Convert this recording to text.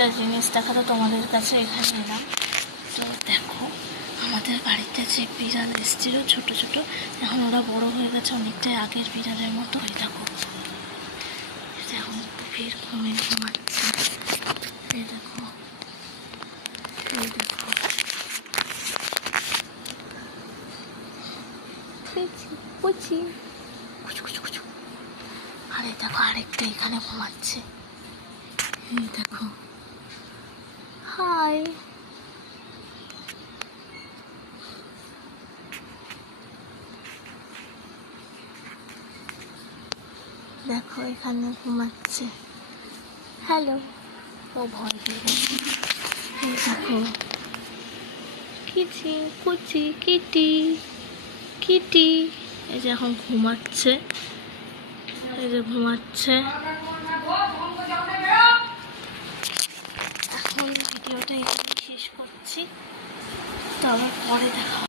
একটা জিনিস দেখাতো তোমাদের কাছে, এখানে এলাম। তো দেখো আমাদের বাড়িতে যে বিড়াল এসেছিল ছোটো ছোটো, এখন ওরা বড় হয়ে গেছে অনেকটাই আগের বিড়ালের মতো। হয়ে দেখো এখন গভীর ঘুমে ঘুমাচ্ছে। এই দেখো, এই দেখো, আরে দেখো আরেকটা এখানে ঘুমাচ্ছে। এই দেখো, হাই। দেখো এখানে ঘুমাচ্ছে। হ্যালো। ও ভয় পেয়ে গেছে। এই দেখো, কিচি কুচি কিটি কিটি। এই যে এখন ঘুমাচ্ছে, এই যে ঘুমাচ্ছে। এখন ভিডিওটা এখানে শেষ করছি, তো আবার পরে দেখা।